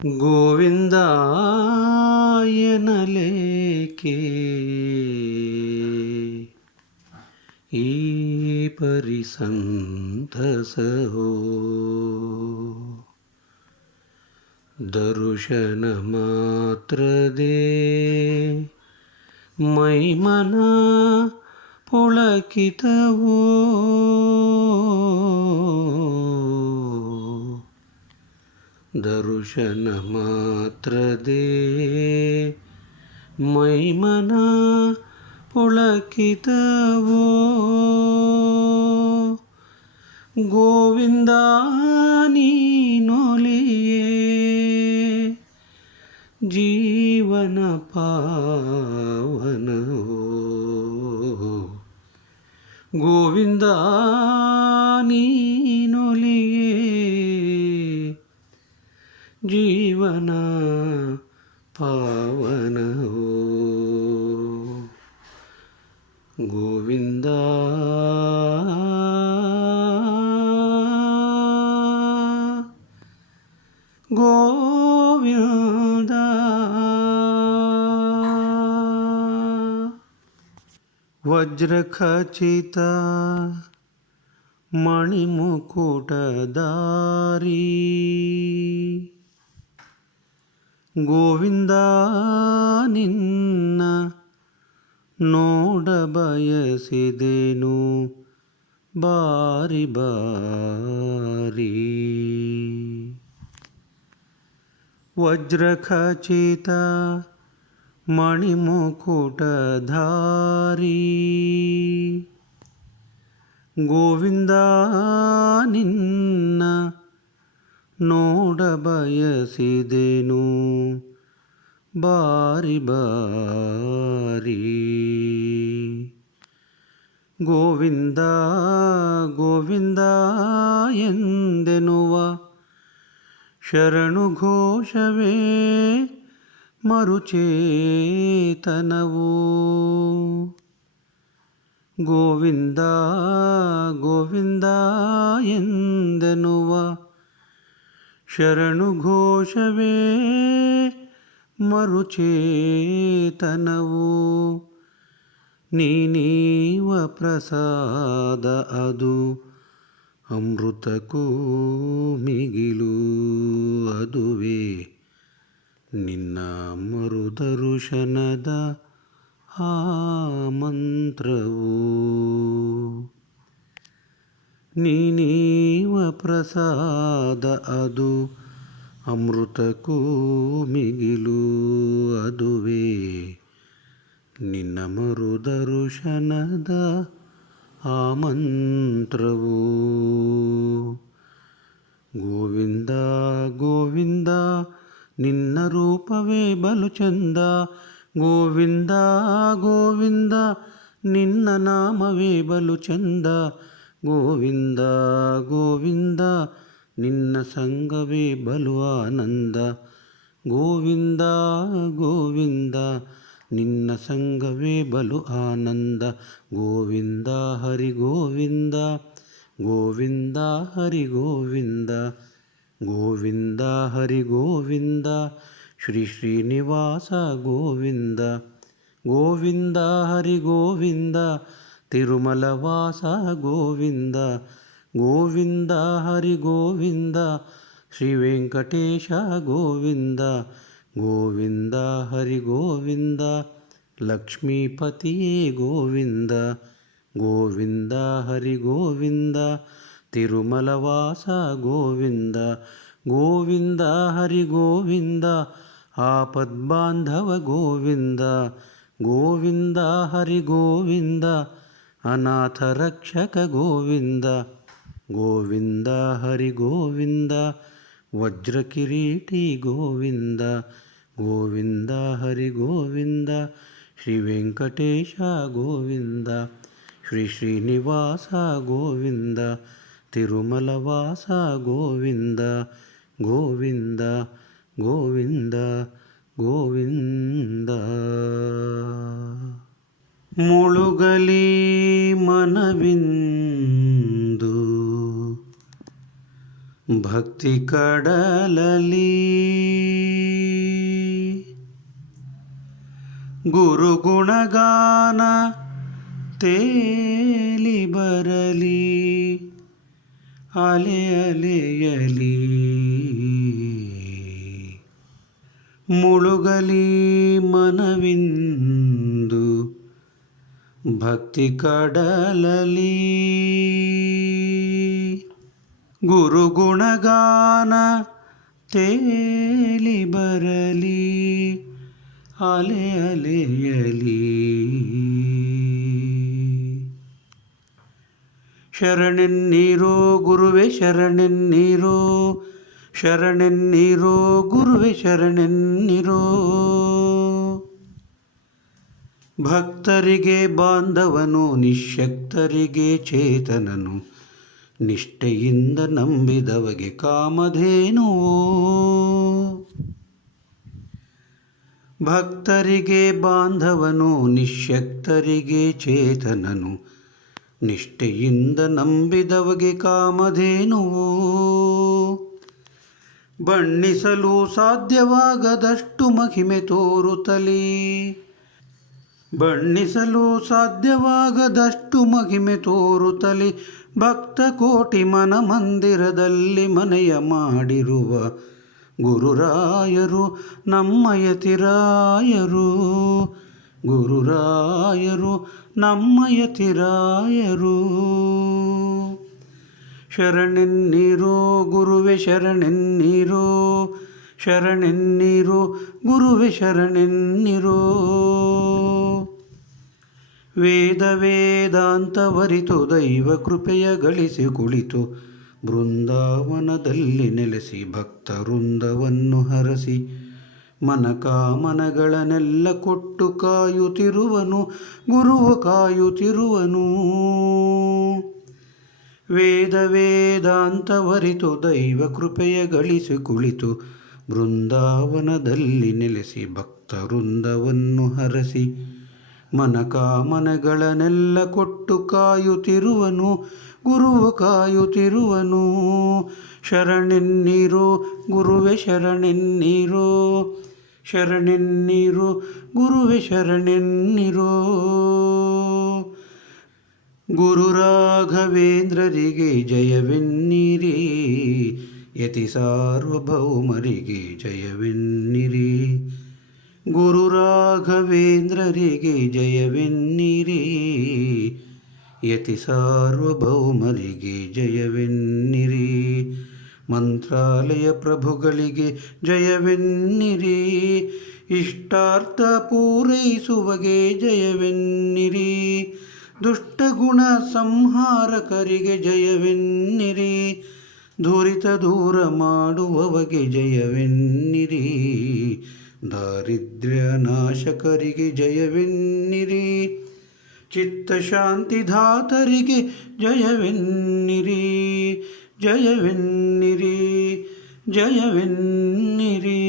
ಗೋವಿಂದ ಎನ್ನಲೇಕೆ ಈ ಪರಿ ಸಂತಸವೋ, ದರುಶನ ಮಾತ್ರದೇ ಮೈಮನ ಪುಳಕಿತವೋ, ದರುಶನ ಮಾತ್ರದೇ ಮೈಮನ ಪುಳಕಿತವೋ. ಗೋವಿಂದ ನೀನೊಲಿಯೇ ಜೀವನ ಪಾವನವೋ, ಗೋವಿಂದ ನೀನೊಲಿಯೇ ಜೀವನ ಪಾವನವೋ. ಗೋವಿಂದ ಗೋವಿಂದ ವಜ್ರಖಚಿತ ಮಣಿಮುಕುಟಧಾರಿ ಗೋವಿಂದ ನಿನ್ನ ನೋಡ ಬಯಸಿದೆನು ಬಾರಿ ಬಾರಿ. ವಜ್ರಖಚಿತ ಮಣಿಮುಕುಟಧಾರಿ ಗೋವಿಂದ ನಿನ್ನ ನೋಡ ಬಯಸಿದೆನು ಬಾರಿ ಬಾರಿ. ಗೋವಿಂದ ಗೋವಿಂದ ಎಂದೆನುವ ಶರಣು ಘೋಷವೇ ಮರುಚೇತನವು. ಗೋವಿಂದ ಗೋವಿಂದ ಎಂದೆನುವ ಶರಣು ಘೋಷವೇ ಮರುಚೇತನವು. ನೀನೀವ ಪ್ರಸಾದ ಅದು ಅಮೃತಕ್ಕೂ ಮಿಗಿಲು, ಅದುವೇ ನಿನ್ನ ಮರುದರುಶನದ ಆ ಮಂತ್ರವು. ನೀನೀವ ಪ್ರಸಾದ ಅದು ಅಮೃತಕ್ಕೂ ಮಿಗಿಲು, ಅದುವೇ ನಿನ್ನ ಮರುದರುಶನದ ಆ ಮಂತ್ರವು. ಗೋವಿಂದ ಗೋವಿಂದ ನಿನ್ನ ರೂಪವೇ ಬಲು ಚಂದ, ಗೋವಿಂದ ಗೋವಿಂದ ನಿನ್ನ ನಾಮವೇ ಬಲು ಚಂದ, ಗೋವಿಂದ ಗೋವಿಂದ ನಿನ್ನ ಸಂಗವೇ ಬಲು ಆನಂದ, ಗೋವಿಂದ ಗೋವಿಂದ ನಿನ್ನ ಸಂಗವೇ ಬಲು ಆನಂದ. ಗೋವಿಂದ ಹರಿ ಗೋವಿಂದ ಗೋವಿಂದ ಹರಿ ಗೋವಿಂದ, ಗೋವಿಂದ ಹರಿ ಗೋವಿಂದ ಶ್ರೀ ಶ್ರೀನಿವಾಸ ಗೋವಿಂದ, ಗೋವಿಂದ ಹರಿ ಗೋವಿಂದ ತಿರುಮಲವಾಸ ಗೋವಿಂದ, ಗೋವಿಂದ ಹರಿ ಗೋವಿಂದ ಶ್ರೀ ವೆಂಕಟೇಶ ಗೋವಿಂದ, ಗೋವಿಂದ ಹರಿ ಗೋವಿಂದ ಲಕ್ಷ್ಮೀಪತಿಯೇ ಗೋವಿಂದ, ಗೋವಿಂದ ಹರಿ ಗೋವಿಂದ ತಿರುಮಲವಾಸ ಗೋವಿಂದ, ಗೋವಿಂದ ಹರಿ ಗೋವಿಂದ ಆಪದ್ಬಾಂಧವ ಗೋವಿಂದ, ಗೋವಿಂದ ಹರಿ ಗೋವಿಂದ ಅನಾಥ ರಕ್ಷಕ ಗೋವಿಂದ, ಗೋವಿಂದ ಹರಿ ಗೋವಿಂದ ವಜ್ರಕಿರೀಟಿ ಗೋವಿಂದ, ಗೋವಿಂದ ಹರಿ ಗೋವಿಂದ ಶ್ರೀ ವೆಂಕಟೇಶ ಗೋವಿಂದ, ಶ್ರೀ ಶ್ರೀನಿವಾಸ ಗೋವಿಂದ ತಿರುಮಲವಾಸ ಗೋವಿಂದ, ಗೋವಿಂದ ಗೋವಿಂದ ಗೋವಿಂದ. ಮುಳುಗಲಿ ಮನವಿಂದು ಭಕ್ತಿ ಕಡಲಲಿ, ಗುರುಗುಣಗಾನ ತೇಲಿ ಬರಲಿ, ಅಲೆ ಅಲೆಯಲಿ ಮುಳುಗಲಿ ಮನವಿಂದು ಭಕ್ತಿ ಕಡಲಲಿ. ಗುರುಗುಣಗಾನ ತೇಲಿ ಬರಲಿ, ಅಲೆ ಅಲೆಯಲಿ ಶರಣೆನ್ನೀರೋ ಗುರುವೆ ಶರಣೆನ್ನೀರೋ, ಶರಣೆನ್ನೀರೋ ಗುರುವೆ ಶರಣೆನ್ನೀರೋ. ಭಕ್ತರಿಗೆ ಬಾಂಧವನು, ನಿಶ್ಶಕ್ತರಿಗೆ ಚೇತನನು, ನಿಷ್ಠೆಯಿಂದ ನಂಬಿದವಗೆ ಕಾಮಧೇನು. ಭಕ್ತರಿಗೆ ಬಾಂಧವನು, ನಿಶ್ಶಕ್ತರಿಗೆ ಚೇತನನು, ನಿಷ್ಠೆಯಿಂದ ನಂಬಿದವಗೆ ಕಾಮಧೇನುವು. ಬಣ್ಣಿಸಲು ಸಾಧ್ಯವಾಗದಷ್ಟು ಮಹಿಮೆ ತೋರುತ್ತಲೇ, ಬಣ್ಣಿಸಲು ಸಾಧ್ಯವಾಗದಷ್ಟು ಮಹಿಮೆ ತೋರುತ್ತಲೇ, ಭಕ್ತ ಕೋಟಿ ಮನ ಮಂದಿರದಲ್ಲಿ ಮನೆಯ ಮಾಡಿರುವ ಗುರುರಾಯರು ನಮ್ಮ ಯತಿರಾಯರು. ಗುರುರಾಯರು ನಮ್ಮ ಯತಿರಾಯರು. ಶರಣೆನ್ನೀರೋ ಗುರುವೆ ಶರಣೆನ್ನೀರೋ, ಶರಣೆನ್ನೀರೋ ಗುರುವೆ ಶರಣೆನ್ನೀರೋ. ವೇದ ವೇದಾಂತವರಿತು ದೈವ ಕೃಪೆಯ ಗಳಿಸಿ ಕುಳಿತು, ಬೃಂದಾವನದಲ್ಲಿ ನೆಲೆಸಿ ಭಕ್ತ ವೃಂದವನ್ನು ಹರಸಿ, ಮನಕಾಮನಗಳನ್ನೆಲ್ಲ ಕೊಟ್ಟು ಕಾಯುತ್ತಿರುವನು ಗುರುವು ಕಾಯುತ್ತಿರುವನು. ವೇದ ವೇದಾಂತವರಿತು ದೈವ ಕೃಪೆಯ ಗಳಿಸಿ ಕುಳಿತು, ಬೃಂದಾವನದಲ್ಲಿ ನೆಲೆಸಿ ಭಕ್ತ ವೃಂದವನ್ನು ಹರಸಿ, ಮನಕಾಮನಗಳನ್ನೆಲ್ಲ ಕೊಟ್ಟು ಕಾಯುತ್ತಿರುವನು ಗುರುವು ಕಾಯುತ್ತಿರುವನು. ಶರಣೆನ್ನೀರೋ ಗುರುವೆ ಶರಣೆನ್ನೀರೋ, ಶರಣೆನ್ನೀರೋ ಗುರುವೆ ಶರಣೆನ್ನೀರೋ. ಗುರು ರಾಘವೇಂದ್ರರಿಗೆ ಜಯವೆನ್ನಿರಿ, ಯತಿ ಸಾರ್ವಭೌಮರಿಗೆ ಜಯವೆನ್ನಿರಿ. ಗುರು ರಾಘವೇಂದ್ರರಿಗೆ ಜಯವೆನ್ನಿರಿ, ಯತಿ ಸಾರ್ವಭೌಮರಿಗೆ ಜಯವೆನ್ನಿರಿ. ಮಂತ್ರಾಲಯ ಪ್ರಭುಗಳಿಗೆ ಜಯವೆನ್ನಿರಿ, ಇಷ್ಟಾರ್ಥ ಪೂರೈಸುವಗೆ ಜಯವೆನ್ನಿರಿ. ದುಷ್ಟಗುಣ ಸಂಹಾರಕರಿಗೆ ಜಯವೆನ್ನಿರಿ, ದುರಿತ ದೂರ ಮಾಡುವವಗೆ ಜಯವೆನ್ನಿರಿ. ದಾರಿದ್ರ್ಯ ನಾಶಕರಿಗೆ ಜಯವೆನ್ನಿರಿ, ಚಿತ್ತಶಾಂತಿಧಾತರಿಗೆ ಜಯವೆನ್ನಿರಿ. ಜಯವೆನ್ನಿರಿ ಜಯವೆನ್ನಿರಿ.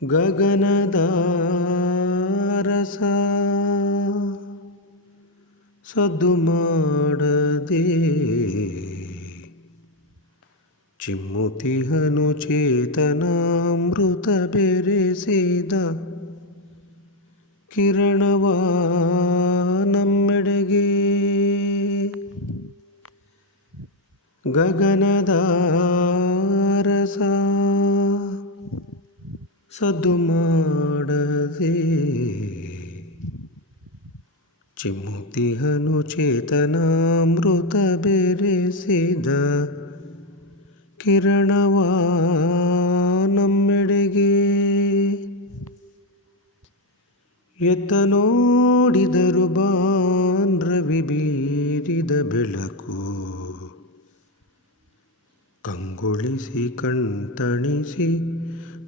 ಗಗನದ ರಸ ಸದ್ದು ಮಾಡದೆ, ಚಿಮ್ಮುತಿಹನು ಚೇತನಾಮೃತ ಬೆರೆಸಿದ ಕಿರಣವ ನಮ್ಮೆಡೆಗೆ. ಗಗನದ ರಸ ಸದ್ದು ಮಾಡದೆ, ಚಿಮ್ಮುತಿಹನು ಚೇತನಾಮೃತ ಬೆರೆಸಿದ ಕಿರಣವ ನಮ್ಮೆಡೆಗೆ. ಎತ್ತ ನೋಡಿದರು ಬಾನ್ ರವಿ ಬೀರಿದ ಬೆಳಕು, ಕಂಗೊಳಿಸಿ ಕಣ್ತಣಿಸಿ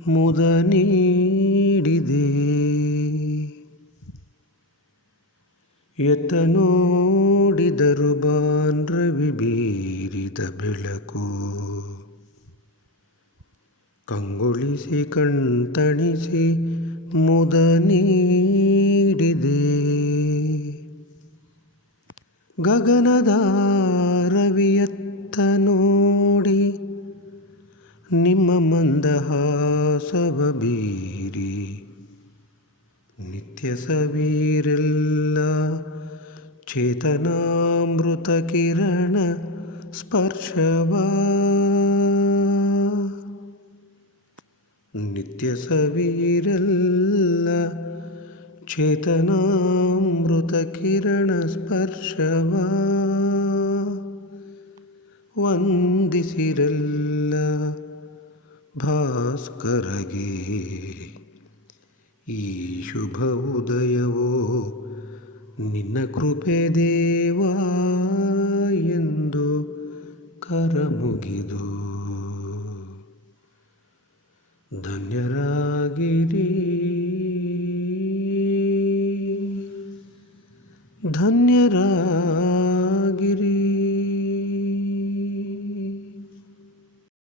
ಮುದ ನೀಡಿದೆ. ಎತ್ತ ನೋಡಿದರು ಬಾನ್ ರವಿ ಬೀರಿದ ಬೆಳಕು, ಕಂಗೊಳಿಸಿ ಕಣ್ತಣಿಸಿ ಮುದ ನೀಡಿದೆ. ಗಗನದ ರವಿಯತ್ತ ನೋಡಿ ನಿಮ್ಮ ಮಂದಹಾಸವ ಬೀರಿ ನಿತ್ಯ ಸವೀರೆಲ್ಲ ಚೇತನಾಮೃತ ಕಿರಣ ಸ್ಪರ್ಶವಾ ನಿತ್ಯ ಸವೀರೆಲ್ಲ ಚೇತನಾಮೃತ ಕಿರಣ ಸ್ಪರ್ಶವಾ ವಂದಿಸಿರೆಲ್ಲ ಭಾಸ್ಕರಗೆ ಈ ಶುಭ ಉದಯವೋ ನಿನ್ನ ಕೃಪೆ ದೇವಾ ಎಂದು ಕರಮುಗಿದು